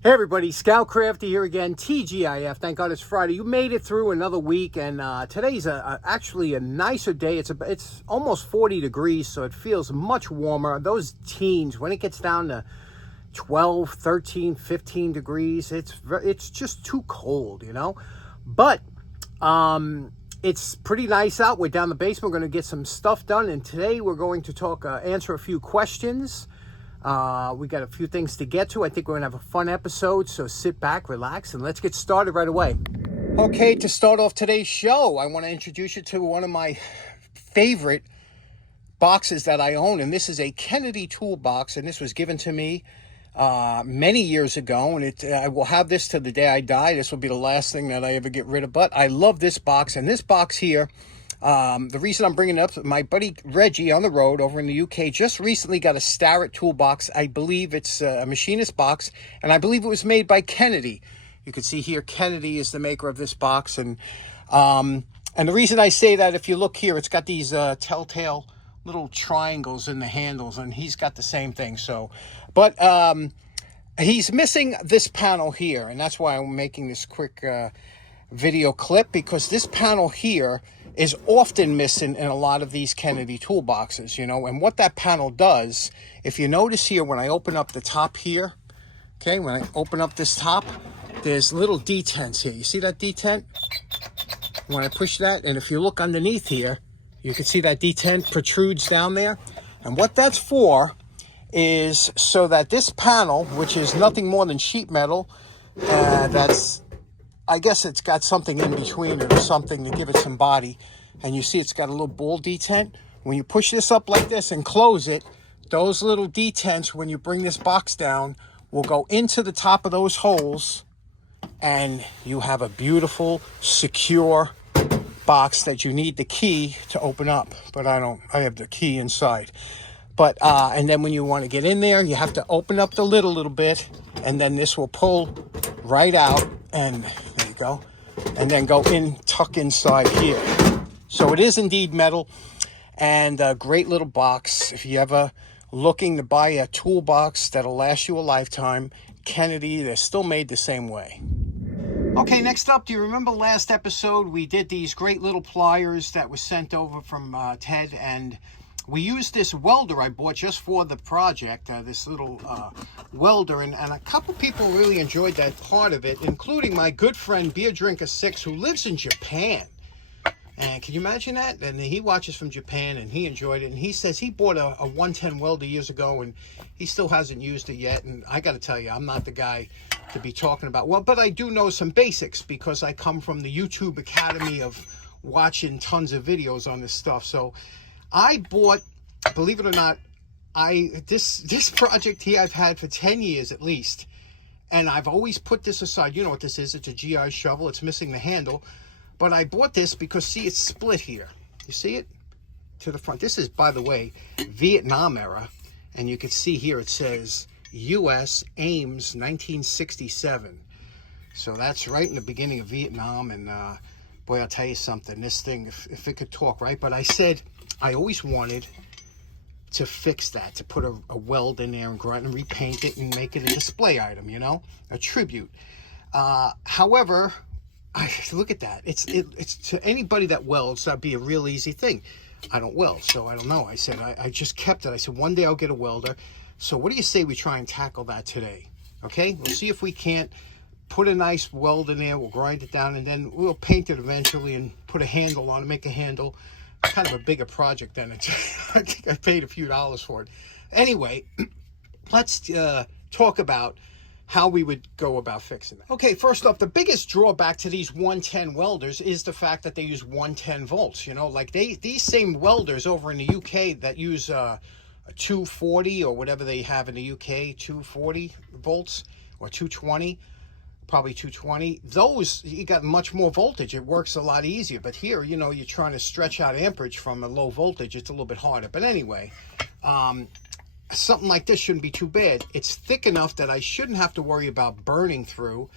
Hey everybody, Scout Crafty here again, TGIF. Thank God it's Friday. You made it through another week, and today's actually a nicer day. It's almost 40 degrees, so it feels much warmer. Those teens, when it gets down to 12, 13, 15 degrees, it's just too cold, you know? But it's pretty nice out. We're down the basement. We're going to get some stuff done, and today we're going to answer a few questions. We got a few things to get to. I think we're gonna have a fun episode, so sit back, relax, and let's get started right away. Okay, to start off today's show, I want to introduce you to one of my favorite boxes that I own, and this is a Kennedy toolbox, and this was given to me many years ago, and I will have this till the day I die. This will be the last thing that I ever get rid of, but I love this box, and this box here, the reason I'm bringing it up, my buddy Reggie on the road over in the UK just recently got a Starrett toolbox. I believe it's a machinist box, and I believe it was made by Kennedy. You can see here, Kennedy is the maker of this box, and the reason I say that, if you look here, it's got these telltale little triangles in the handles, and he's got the same thing. So, but he's missing this panel here, and that's why I'm making this quick video clip, because this panel here is often missing in a lot of these Kennedy toolboxes, you know. And what that panel does, if you notice here, when I open up the top here, okay, when I open up this top, there's little detents here. You see that detent? When I push that, and if you look underneath here, you can see that detent protrudes down there. And what that's for is so that this panel, which is nothing more than sheet metal, I guess it's got something in between it or something to give it some body. And you see it's got a little ball detent. When you push this up like this and close it, those little detents, when you bring this box down, will go into the top of those holes, and you have a beautiful, secure box that you need the key to open up. But I have the key inside. But, and then when you want to get in there, you have to open up the lid a little bit, and then this will pull right out, and there you go, and then go in, tuck inside here. So it is indeed metal, and a great little box. If you ever looking to buy a toolbox that'll last you a lifetime, Kennedy, they're still made the same way. Okay, next up, do you remember last episode we did these great little pliers that was sent over from Ted, and we used this welder I bought just for the project, this little welder, and a couple people really enjoyed that part of it, including my good friend Beer Drinker 6, who lives in Japan. And can you imagine that? And he watches from Japan, and he enjoyed it. And he says he bought a 110 welder years ago, and he still hasn't used it yet. And I got to tell you, I'm not the guy to be talking about, well, but I do know some basics because I come from the YouTube Academy of watching tons of videos on this stuff. So I bought, believe it or not, this project here I've had for 10 years at least, and I've always put this aside. You know what this is? It's a GI shovel. It's missing the handle, but I bought this because, see, it's split here. You see it to the front? This is, by the way, Vietnam era, and you can see here it says U.S. Ames 1967. So that's right in the beginning of Vietnam, and boy, I'll tell you something. This thing, if it could talk, right? But I said I always wanted to fix that, to put a weld in there and grind and repaint it and make it a display item, you know, a tribute. However, look at that. It's to anybody that welds, that'd be a real easy thing. I don't weld, so I don't know. I said I just kept it. I said one day I'll get a welder. So what do you say we try and tackle that today? Okay, we'll see if we can't put a nice weld in there. We'll grind it down, and then we'll paint it eventually and put a handle on it, make a handle. It's kind of a bigger project than it. I think I paid a few dollars for it. Anyway, let's talk about how we would go about fixing that. Okay, first off, the biggest drawback to these 110 welders is the fact that they use 110 volts. You know, like these same welders over in the UK that use a 240 or whatever they have in the UK, 240 volts or 220. Probably 220. Those, you got much more voltage. It works a lot easier. But here, you know, you're trying to stretch out amperage from a low voltage. It's a little bit harder. But anyway, something like this shouldn't be too bad. It's thick enough that I shouldn't have to worry about burning through,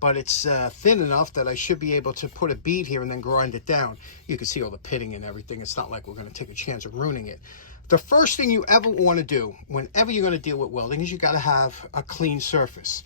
but it's thin enough that I should be able to put a bead here and then grind it down. You can see all the pitting and everything. It's not like we're going to take a chance of ruining it. The first thing you ever want to do whenever you're going to deal with welding is you got to have a clean surface.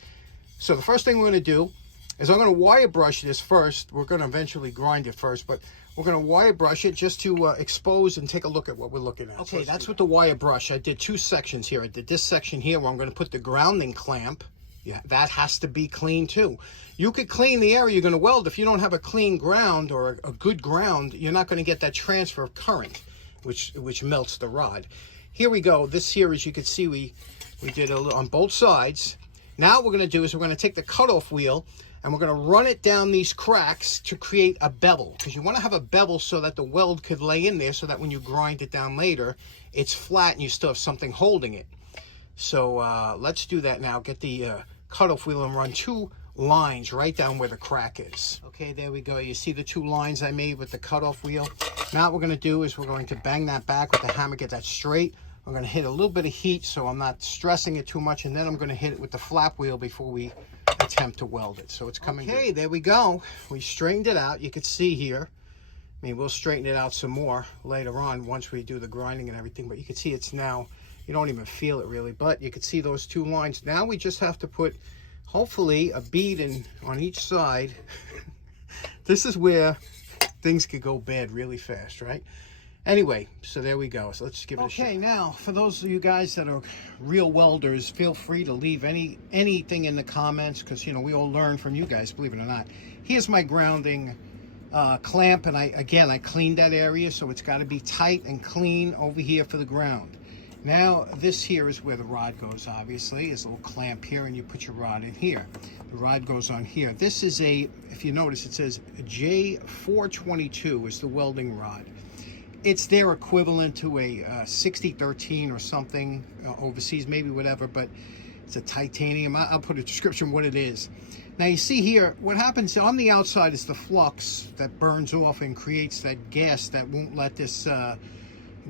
So the first thing we're going to do is I'm going to wire brush this first. We're going to eventually grind it first, but we're going to wire brush it just to expose and take a look at what we're looking at. Okay, that's with the wire brush. I did 2 sections here. I did this section here where I'm going to put the grounding clamp. Yeah, that has to be clean too. You could clean the area you're going to weld. If you don't have a clean ground or a good ground, you're not going to get that transfer of current, which melts the rod. Here we go. This here, as you can see, we did a little on both sides. Now what we're going to do is we're going to take the cutoff wheel and we're going to run it down these cracks to create a bevel, because you want to have a bevel so that the weld could lay in there, so that when you grind it down later, it's flat and you still have something holding it. So let's do that now. Get the cutoff wheel and run 2 lines right down where the crack is. Okay, there we go. You see the 2 lines I made with the cutoff wheel. Now what we're going to do is we're going to bang that back with the hammer, get that straight. I'm going to hit a little bit of heat so I'm not stressing it too much, and then I'm going to hit it with the flap wheel before we attempt to weld it. So it's coming. Okay, there we go. We straightened it out. You can see here. I mean, we'll straighten it out some more later on once we do the grinding and everything, but you can see it's now, you don't even feel it really, but you can see those 2 lines. Now we just have to put, hopefully, a bead in on each side. This is where things could go bad really fast, right? Anyway, so there we go. So let's give it a shot. Okay, now, for those of you guys that are real welders, feel free to leave anything in the comments, because, you know, we all learn from you guys, believe it or not. Here's my grounding clamp, and I cleaned that area, so it's got to be tight and clean over here for the ground. Now, this here is where the rod goes, obviously. There's a little clamp here, and you put your rod in here. The rod goes on here. This is a, if you notice, it says J422 is the welding rod. It's their equivalent to a 6013 or something overseas, maybe whatever, but it's a titanium. I'll put a description what it is. Now you see here, what happens on the outside is the flux that burns off and creates that gas that won't let this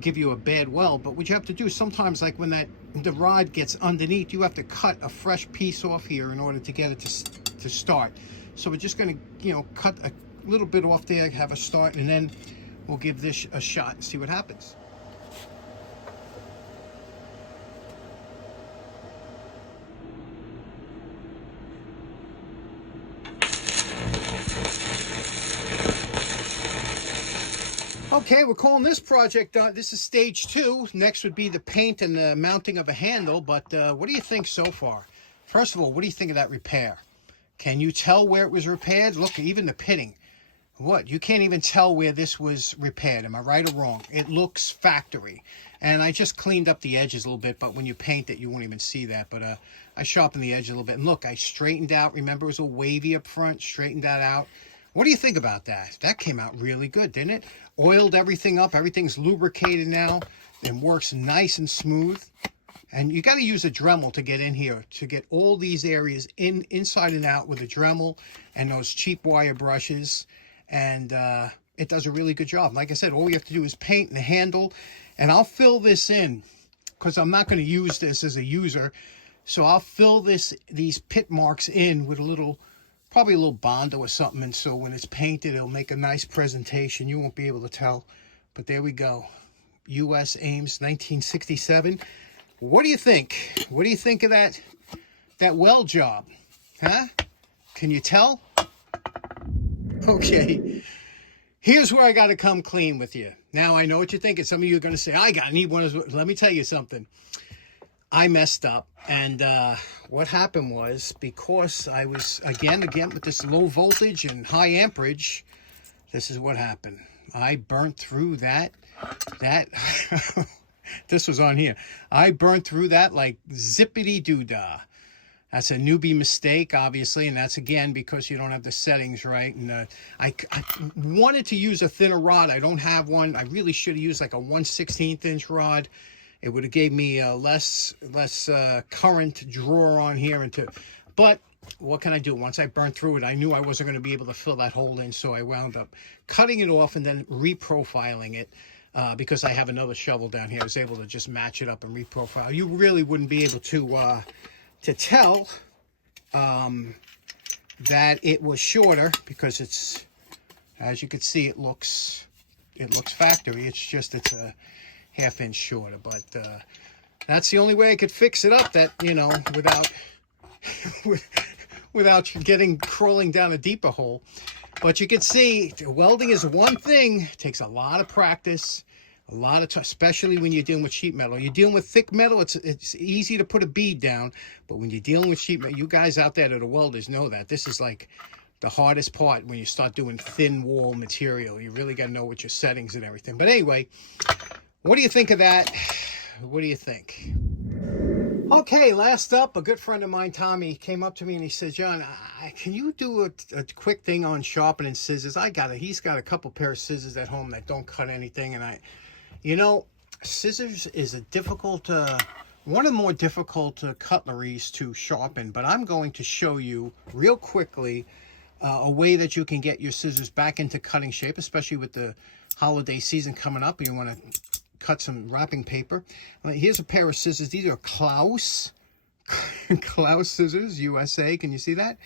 give you a bad weld. But what you have to do sometimes, like when the rod gets underneath, you have to cut a fresh piece off here in order to get it to start. So we're just going to, you know, cut a little bit off there, have a start, and then we'll give this a shot and see what happens. Okay, we're calling this project done. This is stage 2. Next would be the paint and the mounting of a handle. But what do you think so far? First of all, what do you think of that repair? Can you tell where it was repaired? Look, even the pitting. What? You can't even tell where this was repaired. Am I right or wrong? It looks factory. And I just cleaned up the edges a little bit, but when you paint it, you won't even see that. But I sharpened the edge a little bit. And look, I straightened out. Remember, it was a wavy up front. Straightened that out. What do you think about that? That came out really good, didn't it? Oiled everything up. Everything's lubricated now and works nice and smooth. And you got to use a Dremel to get in here, to get all these areas inside and out with a Dremel and those cheap wire brushes. And it does a really good job. Like I said, all you have to do is paint the handle. And I'll fill this in because I'm not going to use this as a user. So I'll fill these pit marks in with probably a little Bondo or something. And so when it's painted, it'll make a nice presentation. You won't be able to tell. But there we go. U.S. Ames 1967. What do you think? What do you think of that weld job? Huh? Can you tell? Okay, here's where I got to come clean with you. Now, I know what you're thinking. Some of you are going to say, I need one of those. Let me tell you something. I messed up. And what happened was, because I was, again, with this low voltage and high amperage, this is what happened. I burnt through that this was on here. I burnt through that like zippity-doo-dah. That's a newbie mistake, obviously, and that's, again, because you don't have the settings right. And I wanted to use a thinner rod. I don't have one. I really should have used like a 1/16 inch rod. It would have gave me less current draw on here. But what can I do? Once I burned through it, I knew I wasn't going to be able to fill that hole in, so I wound up cutting it off and then reprofiling it. Because I have another shovel down here, I was able to just match it up and reprofile. You really wouldn't be able to tell that it was shorter, because it's, as you can see, it looks factory. It's a ½ inch shorter. But without you crawling down a deeper hole. But you can see welding is one thing. It takes a lot of practice, a lot of time, especially when you're dealing with sheet metal. You're dealing with thick metal, it's easy to put a bead down, but when you're dealing with sheet metal, you guys out there that are welders know that this is like the hardest part when you start doing thin wall material. You really got to know what your settings and everything. But anyway, what do you think of that? What do you think? Okay, last up, a good friend of mine, Tommy, came up to me and he said, John, can you do a quick thing on sharpening scissors? He's got a couple pair of scissors at home that don't cut anything. And you know, scissors is a difficult, one of the more difficult cutleries to sharpen, but I'm going to show you real quickly a way that you can get your scissors back into cutting shape, especially with the holiday season coming up and you want to cut some wrapping paper. Here's a pair of scissors. These are Klaus scissors, USA. Can you see that?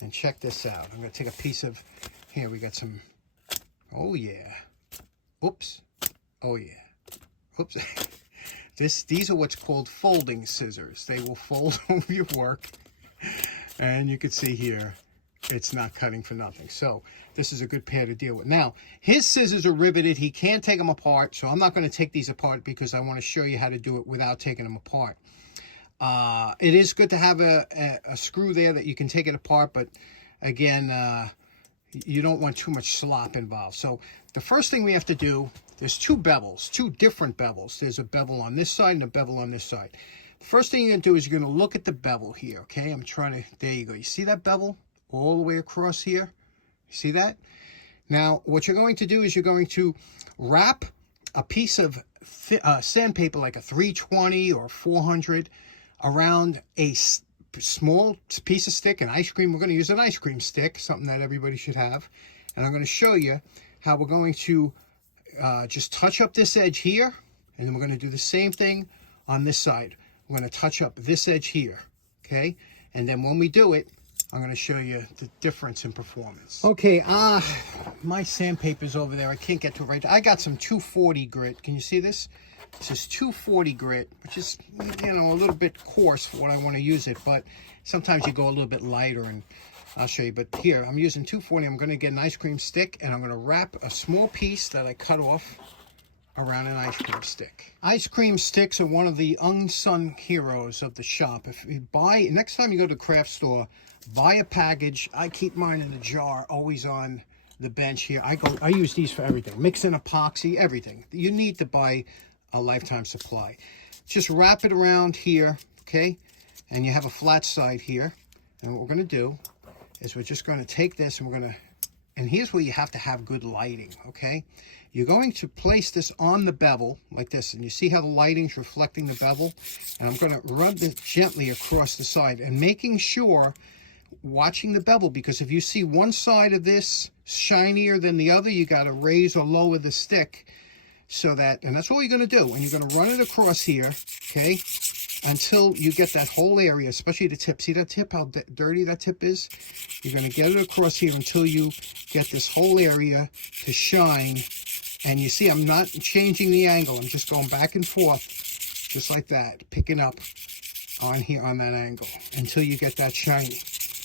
And check this out. I'm going to take a piece of, here we got some, oh yeah. Oops. Oh yeah. Oops. These are what's called folding scissors. They will fold over your work. And you can see here, it's not cutting for nothing. So this is a good pair to deal with. Now, his scissors are riveted. He can't take them apart, so I'm not going to take these apart because I want to show you how to do it without taking them apart. It is good to have a screw there that you can take it apart, but again, you don't want too much slop involved. So the first thing we have to do, there's two bevels, two different bevels. There's a bevel on this side and a bevel on this side. The first thing you're going to do is you're going to look at the bevel here, okay? I'm trying to, there you go. You see that bevel all the way across here? You see that? Now, what you're going to do is you're going to wrap a piece of sandpaper, like a 320 or 400, around a small piece of stick, an ice cream. We're going to use an ice cream stick, something that everybody should have. And I'm going to show you how we're going to just touch up this edge here. And then we're going to do the same thing on this side. We're going to touch up this edge here, okay? And then when we do it, I'm going to show you the difference in performance. Okay, my sandpaper's over there. I can't get to it right now. I got some 240 grit. Can you see this? This is 240 grit, which is, you know, a little bit coarse for what I want to use it, but sometimes you go a little bit lighter, and I'll show you. But here, I'm using 240. I'm going to get an ice cream stick, and I'm going to wrap a small piece that I cut off around an ice cream stick. Ice cream sticks are one of the unsung heroes of the shop. If you buy, next time you go to the craft store, buy a package. I keep mine in a jar, always on the bench here. I use these for everything. Mix in epoxy, everything. You need to buy a lifetime supply. Just wrap it around here, okay? And you have a flat side here. And what we're going to do is we're just going to take this and we're going to, and here's where you have to have good lighting, okay? You're going to place this on the bevel like this, and you see how the lighting's reflecting the bevel? And I'm going to rub it gently across the side and making sure, watching the bevel, because if you see one side of this shinier than the other, you got to raise or lower the stick so that, and that's all you're going to do. And you're going to run it across here, okay, until you get that whole area, especially the tip. See that tip, how dirty that tip is? You're going to get it across here until you get this whole area to shine. And you see, I'm not changing the angle. I'm just going back and forth, just like that, picking up on here on that angle until you get that shiny.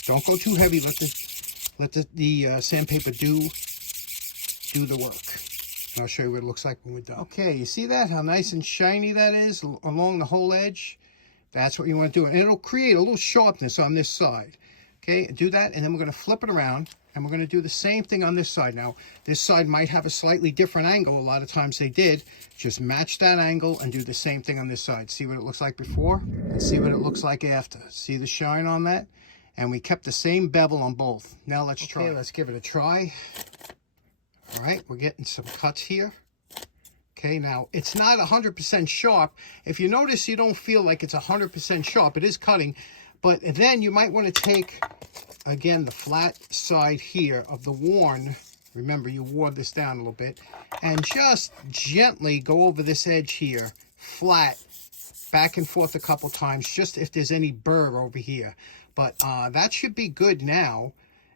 Don't go too heavy. Let the sandpaper do the work. And I'll show you what it looks like when we're done. Okay, you see that? How nice and shiny that is along the whole edge? That's what you want to do. And it'll create a little sharpness on this side. Okay, do that, and then we're going to flip it around, and we're going to do the same thing on this side. Now, this side might have a slightly different angle. A lot of times they did. Just match that angle and do the same thing on this side. See what it looks like before, and see what it looks like after. See the shine on that? And we kept the same bevel on both. Now let's try. Okay, let's give it a try. All right, we're getting some cuts here. Okay, now it's not 100% sharp. If you notice, you don't feel like it's 100% sharp. It is cutting, but then you might want to take, again, the flat side here of the worn. Remember, you wore this down a little bit, and just gently go over this edge here, flat, back and forth a couple times, just if there's any burr over here. But that should be good now.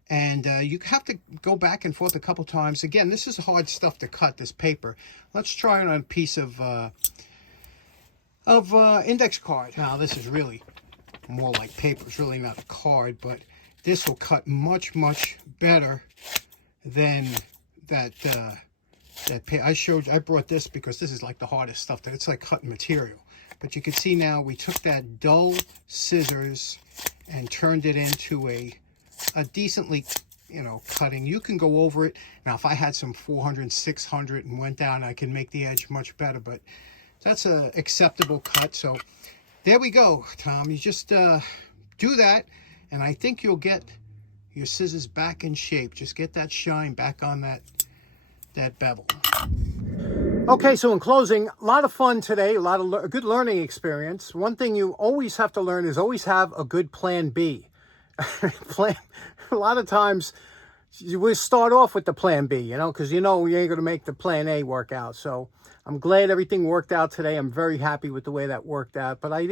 And you have to go back and forth a couple times. Again, this is hard stuff to cut, this paper. Let's try it on a piece of index card. Now, this is really more like paper. It's really not a card, but this will cut much better than that I brought this because this is like the hardest stuff, that it's like cutting material. But you can see now we took that dull scissors and turned it into a decently, you know, cutting. You can go over it. Now, if I had some 400, 600 and went down, I can make the edge much better, but that's a acceptable cut. So there we go, Tom. You just do that, and I think you'll get your scissors back in shape. Just get that shine back on that bevel. Okay, so in closing, a lot of fun today, a good learning experience. One thing you always have to learn is always have a good plan B. A lot of times we start off with the plan B, you know, because you know you ain't going to make the plan A work out. So I'm glad everything worked out today. I'm very happy with the way that worked out. But I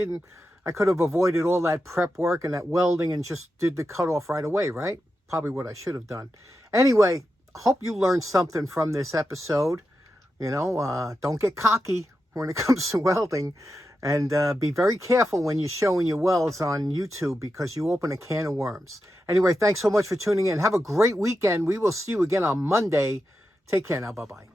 could have avoided all that prep work and that welding and just did the cutoff right away, right? Probably what I should have done. Anyway, hope you learned something from this episode. You know, don't get cocky when it comes to welding, and be very careful when you're showing your welds on YouTube, because you open a can of worms. Anyway, thanks so much for tuning in. Have a great weekend. We will see you again on Monday. Take care now. Bye-bye.